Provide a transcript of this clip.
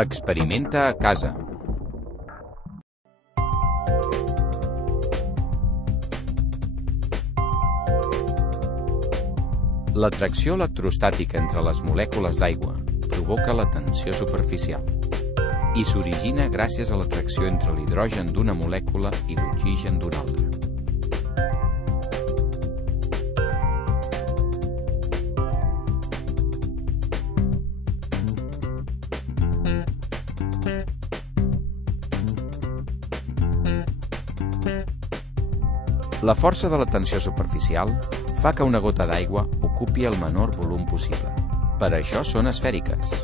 Experimenta a casa. L'atracció electrostàtica entre les molècules d'aigua provoca la tensió superficial i s'origina gràcies a l'atracció entre l'hidrogen d'una molècula i l'oxigen d'una altra. La força de la tensió superficial fa que una gota d'aigua ocupi el menor volum possible. Per això són esfèriques.